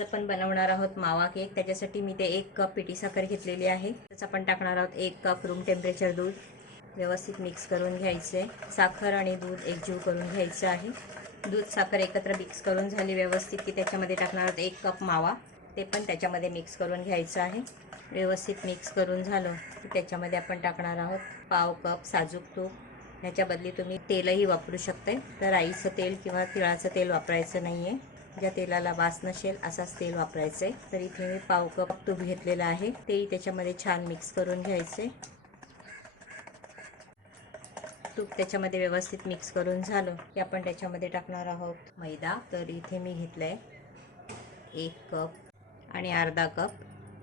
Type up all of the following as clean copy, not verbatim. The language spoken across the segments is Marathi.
आज आपण बनवणार आहोत मावा केक। त्याच्यासाठी मी ते 1 कप पिठी साखर घेतलेली आहे। त्यात आपण टाकणार आहोत 1 कप रूम टेम्परेचर दूध। व्यवस्थित मिक्स करून घ्यायचे। साखर आणि दूध एकजीव करून घ्यायचं आहे। दूध साखर एकत्र मिक्स करून झाली व्यवस्थित की त्याच्यामध्ये टाकणार आहोत 1 कप मावा। ते पण त्याच्यामध्ये मिक्स करून घ्यायचं आहे। व्यवस्थित मिक्स करून झालं की त्याच्यामध्ये आपण टाकणार आहोत पाव कप साजूक तूप। ह्याच्या बदली तुम्ही तेलही वापरू शकता। तर राईचं तेल किंवा तिळाचं तेल वापरायचं नाहीये। ज्या तेलाला वास नसेल असाच तेल वापरायचं आहे। तर इथे मी पाव कप तूप घेतलेलं आहे, तेही त्याच्यामध्ये छान मिक्स करून घ्यायचे। तूप त्याच्यामध्ये व्यवस्थित मिक्स करून झालं की आपण त्याच्यामध्ये टाकणार आहोत मैदा। तर इथे मी घेतलाय 1 कप आणि अर्धा कप,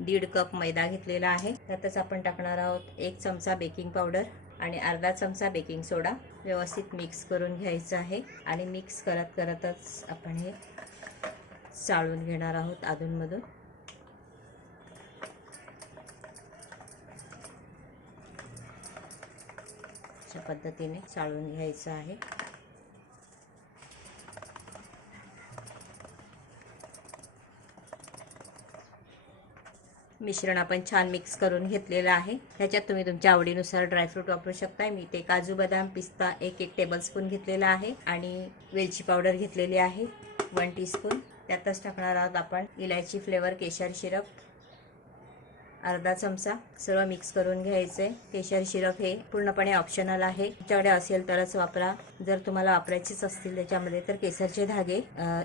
1.5 कप मैदा घेतलेला आहे। त्यातच आपण टाकणार आहोत 1 चमचा बेकिंग पावडर आणि अर्धा चमचा बेकिंग सोडा। व्यवस्थित मिक्स करून घ्यायचं आहे आणि मिक्स करत करतच आपण हे चाळून घेणार आहोत अधूनमधून। अशा पद्धतीने चाळून घ्यायचं आहे। मिश्रण आपण छान मिक्स करून घेतलेलं आहे। ह्याच्यात तुम्ही तुमच्या आवडीनुसार ड्रायफ्रूट वापरू शकता। मी ते काजू बदाम पिस्ता 1 टेबलस्पून घेतलेला आहे आणि वेलची पावडर घेतलेली आहे 1 टीस्पून। त्यातच टाकणार आहोत आपण इलायची फ्लेवर केशर सिरप अर्धा चमचा। सर्व मिक्स करून घ्यायचे। केशर सिरप हे पूर्णपणे ऑप्शनल आहे, तुमच्याकडे असेल तरच वापरा। जर तुम्हाला वापरायचेच असतील त्याच्यामध्ये तर केसरचे धागे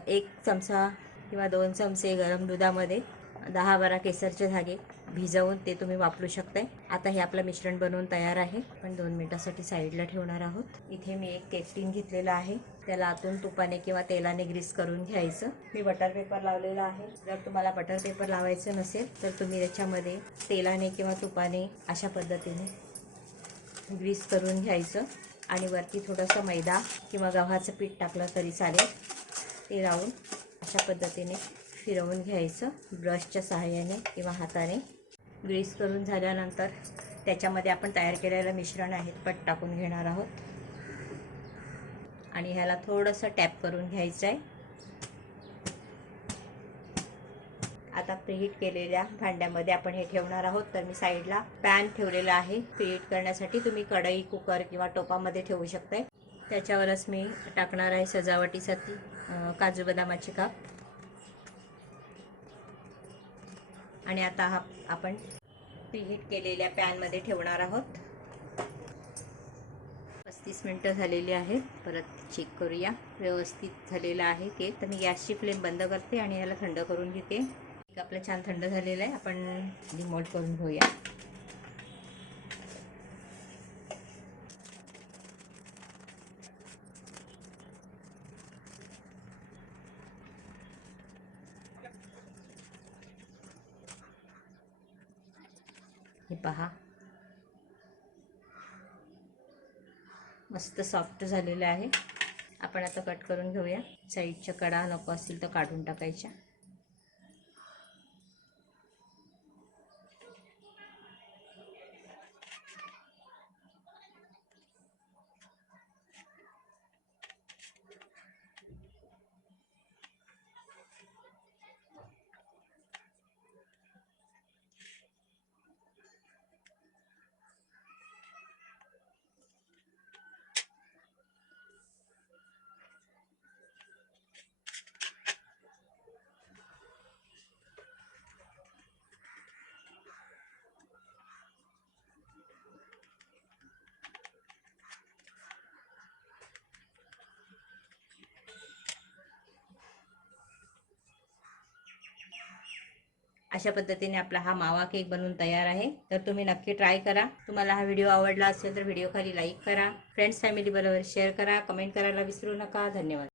1 चमचा किंवा 2 चमचे गरम दुधामध्ये 10-12 केसरचे धागे भिजवून ते तुम्ही वापरू शकताय। आता हे आपलं मिश्रण बनवून तयार आहे। आपण 2 मिनिटांसाठी साईडला ठेवणार आहोत। इथे मी एक केक टीन घेतलेला आहे, त्याला आतून तुपाने किंवा तेलाने ग्रीस करून घ्यायचं। मी बटर पेपर लावलेला आहे। जर तुम्हाला बटर पेपर लावायचं नसेल तर तुम्ही त्याच्यामध्ये तेलाने किंवा तुपाने अशा पद्धतीने ग्रीस करून घ्यायचं आणि वरती थोडंसं मैदा किंवा गव्हाचं पीठ टाकलं तरी चालेल। ते लावून अशा पद्धतीने फिरवून घ्यायचं ब्रशच्या सहाय्याने किंवा हाताने। ग्रीस करून झाल्यानंतर त्याच्यामध्ये आपण तयार केलेलं मिश्रण आहे पट टाकून घेणार आहोत आणि ह्याला थोडंसं टॅप करून घ्यायचं आहे। आता प्रीहीट केलेल्या भांड्यामध्ये आपण हे ठेवणार आहोत। तर मी साईडला पॅन ठेवलेला आहे प्रीहीट करण्यासाठी। तुम्ही कढई कुकर किंवा टोपामध्ये ठेवू शकताय। त्याच्यावरच मी टाकणार आहे सजावटीसाठी काजू बदामाचे काप आणि आता हा आपण प्रीहीट केलेल्या पॅनमध्ये ठेवणार आहोत। 35 मिनिटं झालेली आहेत। परत चेक करूया व्यवस्थित झालेला आहे केक। तर मी गॅसची फ्लेम बंद करते आणि याला थंड करून घेते। केक आपला छान थंड झालेला आहे। आपण डिमोल्ड करून घेऊया। हे पहा मस्त सॉफ्ट झालेलं आहे। आपण आता कट करून घेऊया। साईडच्या कडा नको असतील तर काढून टाकायच्या। अशा पद्धतीने आपला हा मावा केक बनवून तयार आहे। तर तुम्ही नक्की ट्राय करा। तुम्हाला हा व्हिडिओ आवडला असेल तर व्हिडिओ खाली लाईक करा, फ्रेंड्स फॅमिली बरोबर शेअर करा, कमेंट करायला विसरू नका। धन्यवाद।